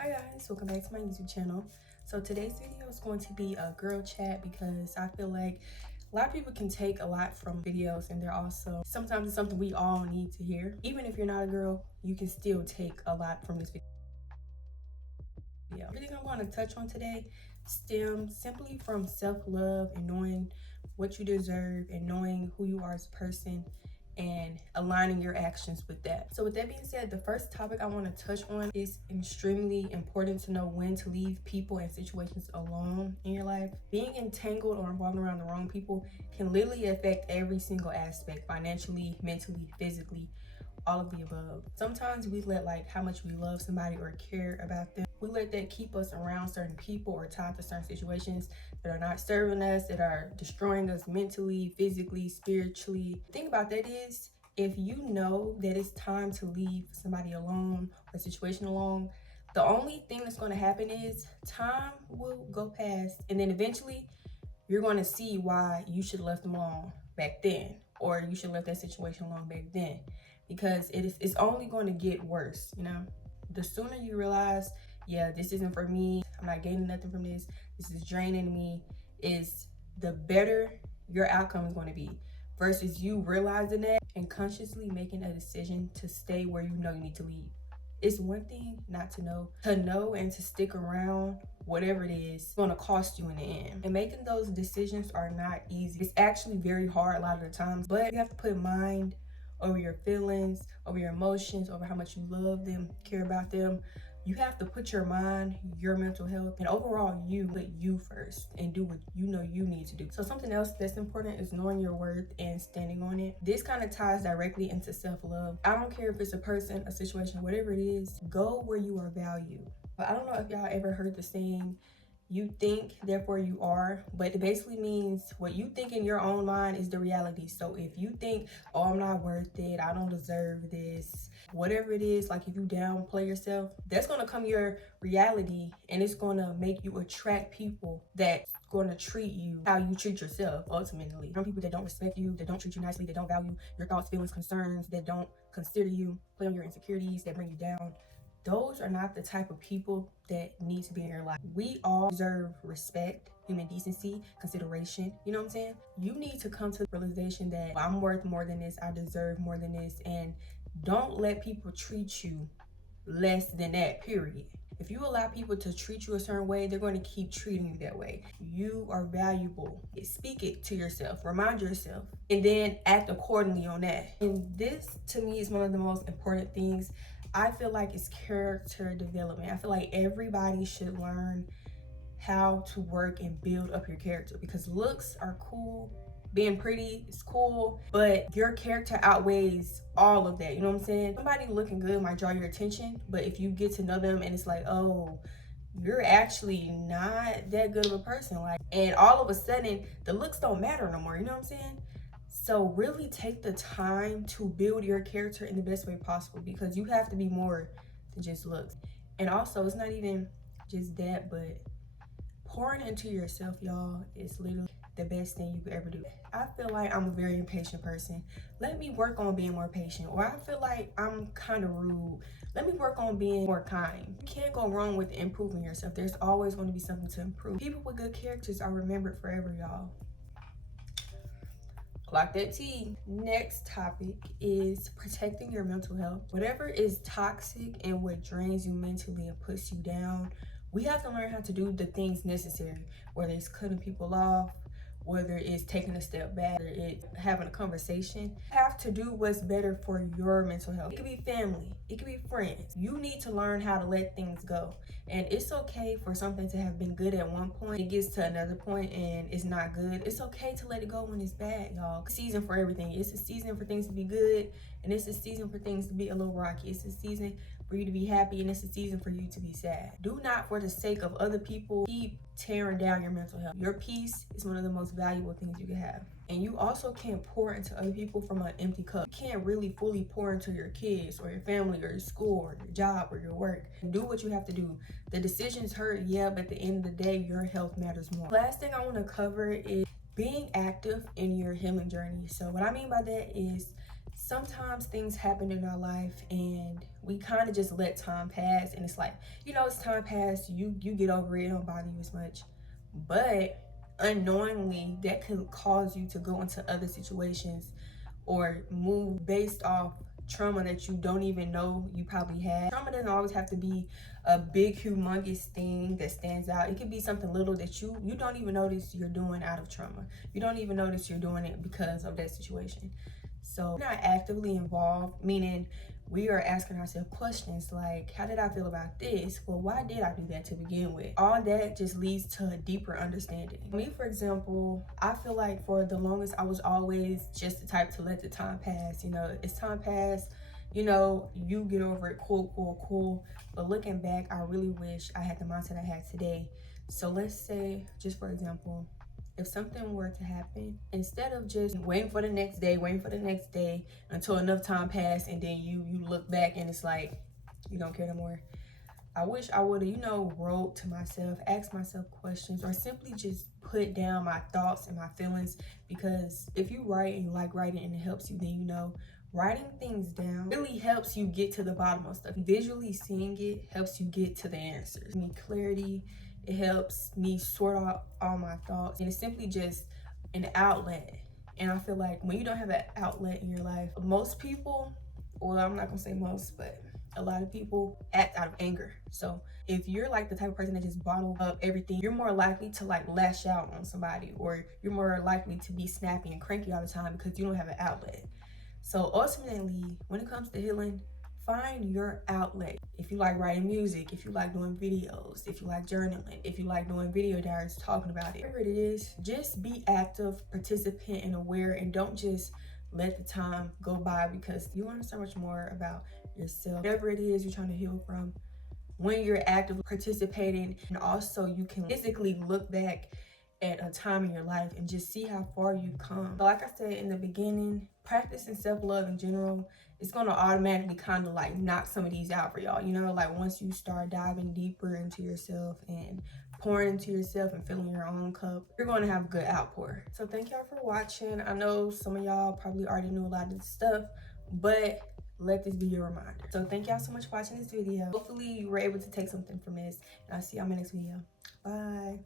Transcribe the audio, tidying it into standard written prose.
Hi guys, welcome back to my YouTube channel. So today's video is going to be a girl chat because I feel like a lot of people can take a lot from videos, and they're also sometimes it's something we all need to hear. Even if you're not a girl, you can still take a lot from this video. Everything I'm going to touch on today stems simply from self-love and knowing what you deserve and knowing who you are as a person and aligning your actions with that. So with that being said, the first topic I want to touch on is extremely important to know when to leave people and situations alone in your life. Being entangled or involved around the wrong people can literally affect every single aspect: financially, mentally, physically, all of the above. Sometimes we let how much we love somebody or care about them, we let that keep us around certain people or tied to certain situations that are not serving us, that are destroying us mentally, physically, spiritually. The thing about that is, if you know that it's time to leave somebody alone or a situation alone, the only thing that's going to happen is time will go past, and then eventually you're going to see why you should have left them alone back then, or you should have left that situation alone back then, because it's only going to get worse. The sooner you realize, yeah, this isn't for me, I'm not gaining nothing from this is draining me, is the better your outcome is going to be, versus you realizing that and consciously making a decision to stay where you know you need to leave. It's one thing not to know and to stick around. Whatever it is, it's going to cost you in the end. And making those decisions are not easy. It's actually very hard a lot of the times, but you have to put mind over your feelings, over your emotions, over how much you love them, care about them. You have to put your mind, your mental health, and overall put you first and do what you know you need to do. So something else that's important is knowing your worth and standing on it. This kind of ties directly into self-love. I don't care if it's a person, a situation, whatever it is, go where you are valued. But I don't know if y'all ever heard the saying, you think, therefore you are, but it basically means what you think in your own mind is the reality. So if you think, oh, I'm not worth it, I don't deserve this, whatever it is, like if you downplay yourself, that's going to come your reality, and it's going to make you attract people that's going to treat you how you treat yourself ultimately. Some people that don't respect you, that don't treat you nicely, that don't value your thoughts, feelings, concerns, that don't consider you, play on your insecurities, that bring you down. Those are not the type of people that need to be in your life. We all deserve respect, human decency, consideration. You know what I'm saying? You need to come to the realization that I'm worth more than this, I deserve more than this, and don't let people treat you less than that, period. If you allow people to treat you a certain way, they're going to keep treating you that way. You are valuable. Speak it to yourself, remind yourself, and then act accordingly on that. And this, to me, is one of the most important things. I feel like it's character development. I feel like everybody should learn how to work and build up your character, because looks are cool, being pretty is cool, but your character outweighs all of that. You know what I'm saying? Somebody looking good might draw your attention, but if you get to know them and it's like, oh, you're actually not that good of a person, and all of a sudden the looks don't matter no more. You know what I'm saying? So really take the time to build your character in the best way possible, because you have to be more than just looks. And also, it's not even just that, but pouring into yourself, y'all, is literally the best thing you could ever do. I feel like I'm a very impatient person. Let me work on being more patient. Or I feel like I'm kind of rude. Let me work on being more kind. You can't go wrong with improving yourself. There's always going to be something to improve. People with good characters are remembered forever, y'all. Clock that T. Next topic is protecting your mental health. Whatever is toxic and what drains you mentally and puts you down, we have to learn how to do the things necessary, whether it's cutting people off, whether it's taking a step back, whether it's having a conversation. You have to do what's better for your mental health. It could be family, it could be friends. You need to learn how to let things go. And it's okay for something to have been good at one point, it gets to another point and it's not good. It's okay to let it go when it's bad, y'all. It's a season for everything. It's a season for things to be good, and it's a season for things to be a little rocky. It's a season for you to be happy, and it's a season for you to be sad. Do not, for the sake of other people, keep tearing down your mental health. Your peace is one of the most valuable things you can have. And you also can't pour into other people from an empty cup. You can't really fully pour into your kids or your family or your school or your job or your work. Do what you have to do. The decisions hurt, yeah, but at the end of the day, your health matters more. Last thing I want to cover is being active in your healing journey. So what I mean by that is sometimes things happen in our life and we kind of just let time pass, and it's like, it's time pass, you get over it, it don't bother you as much. But unknowingly that could cause you to go into other situations or move based off trauma that you don't even know you probably had. Trauma doesn't always have to be a big humongous thing that stands out. It could be something little that you don't even notice you're doing out of trauma. You don't even notice you're doing it because of that situation. So we're not actively involved, meaning we are asking ourselves questions like, how did I feel about this? Well, why did I do that to begin with? All that just leads to a deeper understanding. Me, for example, I feel like for the longest, I was always just the type to let the time pass. As time passed, you get over it, cool, cool, cool. But looking back, I really wish I had the mindset I had today. So let's say, just for example, if something were to happen, instead of just waiting for the next day, until enough time passed, and then you look back and it's like you don't care no more. I wish I would have, wrote to myself, asked myself questions, or simply just put down my thoughts and my feelings. Because if you write and you like writing and it helps you, then writing things down really helps you get to the bottom of stuff. Visually seeing it helps you get to the answers. Me clarity, it helps me sort out all my thoughts, and it's simply just an outlet. And I feel like when you don't have an outlet in your life, most people, well, I'm not gonna say most, but a lot of people act out of anger. So if you're like the type of person that just bottle up everything, you're more likely to like lash out on somebody, or you're more likely to be snappy and cranky all the time because you don't have an outlet. So ultimately, when it comes to healing, find your outlet. If you like writing music, if you like doing videos, if you like journaling, if you like doing video diaries talking about it, whatever it is, just be active, participant, and aware, and don't just let the time go by, because you learn so much more about yourself. Whatever it is you're trying to heal from, when you're actively participating, and also you can physically look back at a time in your life and just see how far you've come. But like I said in the beginning, practicing self-love in general is going to automatically kind of like knock some of these out for y'all. Like once you start diving deeper into yourself and pouring into yourself and filling your own cup, you're going to have a good outpour. So thank y'all for watching. I know some of y'all probably already knew a lot of this stuff, but let this be your reminder. So thank y'all so much for watching this video. Hopefully you were able to take something from this, and I'll see y'all in my next video. Bye.